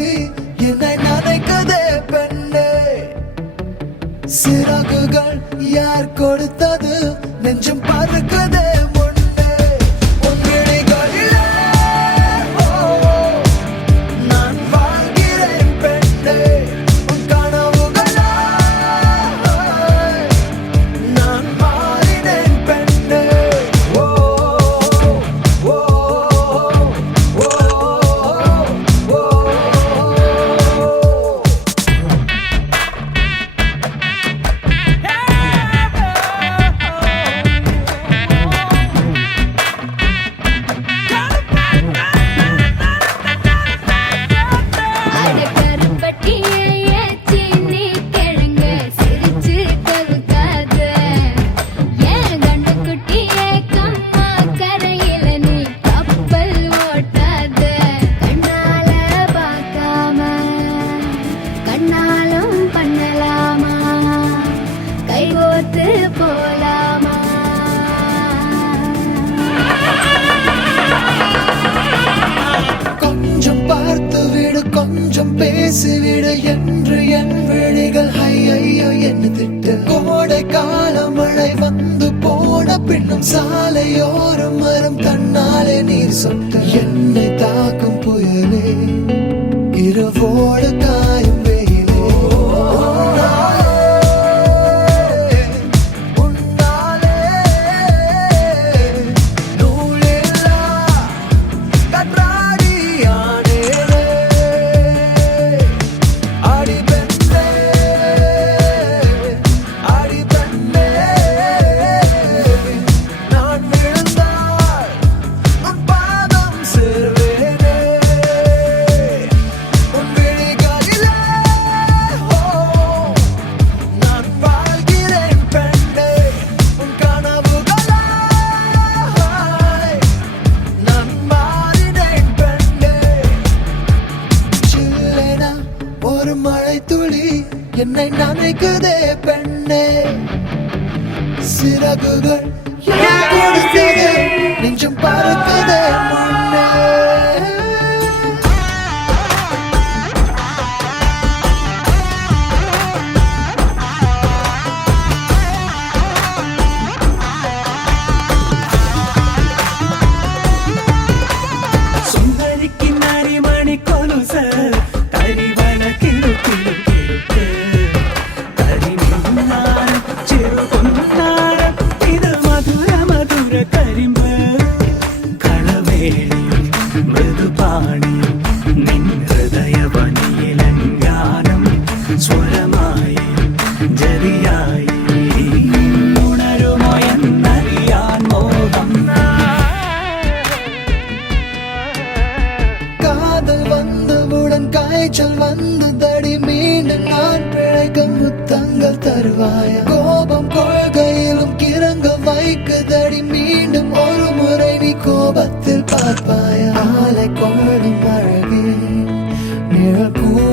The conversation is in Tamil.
துளி என்னை நினைக்குதே பெண்ணே. சிறகுகள் யார் கொடுத்தது நெஞ்சம் பறக்குதே முன்னே. உன் விழிகளிலே நான் வாழ்கிறேன் பெண்ணே. உன் கனவுகளாய் நான் மாறினேன் பெண்ணே. ஓ ஓ ஓ ஓ. போலாமா கொஞ்சம் பார்த்து விடு கொஞ்சம் பேசிவிடு என்று என் விழிகள் ஐயோ என்ன திட்டு. கோடை கால மழை வந்து போன பின்னும் சாலையோரம் மரம் தன்னாலே நீர் சொட்டு. என்னை தாக்கும் புயலே இரவோடு காயும் வெயிலே. உன்னாலே நூலில்லா கற்றாடியானேனே. அடி பெண்ணே அடி பெண்ணே நான் விழுந்தால் உன் பாதம் சேர்வேனே. உன் விழிகளிலே நான் வாழ்கிறேன் பெண்ணே. உன் கனவுகளாய் நான் மாறினேன் பெண்ணே. சில்லென ஒரு மழை துளி என்னை நினைக்குதே பெண்ணே. சிறகுகள் யார் கொடுத்தது நெஞ்சம் பறக்குதே முன்னே. சுந்தரிக்கு நரிமணி கொலுச தரிவன கிடு கிடு கிடுக்கு தரி மின்னார சிறு பொன்னார இது மதுர மதுர கரிம்பு களவேணியும் மிருதுபாணியும் நின் ഹൃദയവനിയിലങ്കാനം സ്വരമായി ജരിയായി ഉണരുമോ എന്നറിയാൻ മോഹം காதல் வந்தவுடன் காய்ச்சல் வந்ததடி மீண்டும் நான் பிழைக்க முத்தங்கள் தருவாயா. கோபம் கொள்கையிலும் கிறங்க வைக்குதடி மீண்டும் ஒரு முறை நீ கோபத்தில் பார்ப்பாயா. ஆலை கொள்ளும் அழகே நிழல் கூட